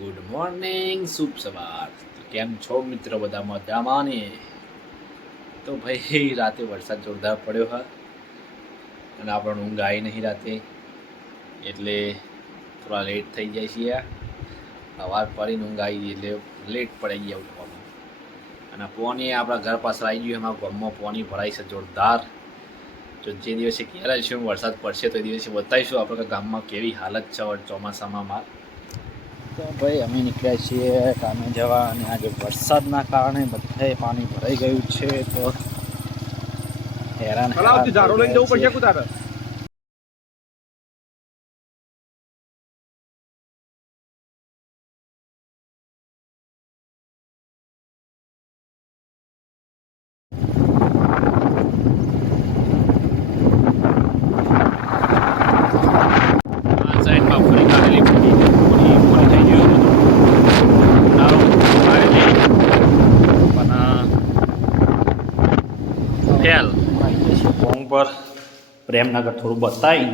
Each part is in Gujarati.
ગુડ મોર્નિંગ, શુભ સવાર. કેમ છો મિત્રો? બધા મજામાં ને? તો ભાઈ રાતે વરસાદ જોરદાર પડ્યો હા અને આપણને ઊંઘ આવી નહીં રાતે, એટલે થોડા લેટ થઈ જાય છે. સવાર પડીને ઊંઘ આવી એટલે લેટ પડી ગયા ઉઠવામાં. અને પોણી આપણા ઘર પાસે આવી ગયું. એમાં ગામમાં પોણી ભરાય છે જોરદાર. તો જે દિવસે કહેવાય છે વરસાદ પડશે તો એ દિવસે બતાવીશું આપણે ગામમાં કેવી હાલત છે ચોમાસામાં. તો ભાઈ અમે નીકળ્યા છીએ કામે જવા, અને આજે વરસાદના કારણે બધે પાણી ભરાઈ ગયું છે. તો હેરાન લઈને જવું પડશે. સાઈડમાં ફરી કાઢેલી થઈ ગયું ફેલ પોંગ પર પ્રેમનગર થોડું બતાવી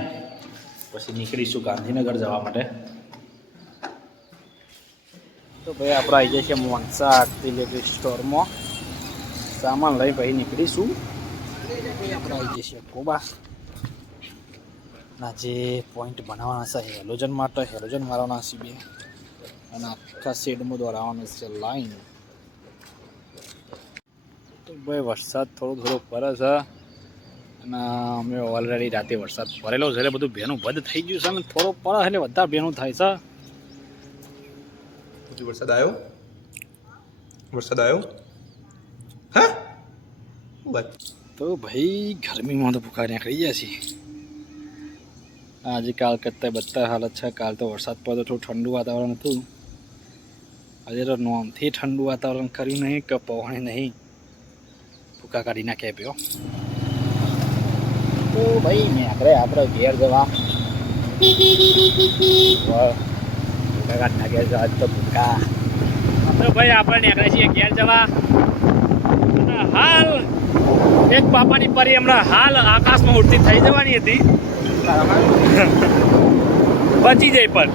પછી નીકળીશું ગાંધીનગર જવા માટે. તો ભાઈ આપણે આવી જઈએ છીએ મોનસા આર્ટિલરી સ્ટોરમાં, સામાન લઈ પછી નીકળીશું. આપણે આવી જઈએ છીએ કોબા. આજે પોઈન્ટ બનાવવાના છે હેલોજન માટે, હેલોજન મારવાના છે બે, અને આખા શેડમાં દોરાવવાનું છે લાઈન. તો ભાઈ વરસાદ થોડો પડે છે, અને અમે ઓલરેડી રાતે વરસાદ પડેલો છે એટલે બધું ભેનું બંધ થઈ ગયું છે, અને થોડો પડે એટલે વધારે ભેનું થાય છે. વરસાદ આવ્યો હા. તો ભાઈ ગરમીમાં તો ભૂખા નીકળી ગયા છે. આજે કાલ કરતાં બધા હાલત છે. કાલ તો વરસાદ પડતો થોડું ઠંડુ વાતાવરણ હતું. આજે તો નોમથી ઠંડુ વાતાવરણ કર્યું નહીં કે પવન નહીં, ભૂકા કાઢી નાખે પ્યો. તો ભાઈ આપણે ઘેર જવા ભૂકા કાઢી નાખ્યા છે આજ તો ભૂકા. તો ભાઈ આપણે નીકળે છીએ ઘેર જવા. હાલ એક બાપાની પરી હમણાં હાલ આકાશમાં ઉડતી થઈ જવાની હતી, બચી જાય પણ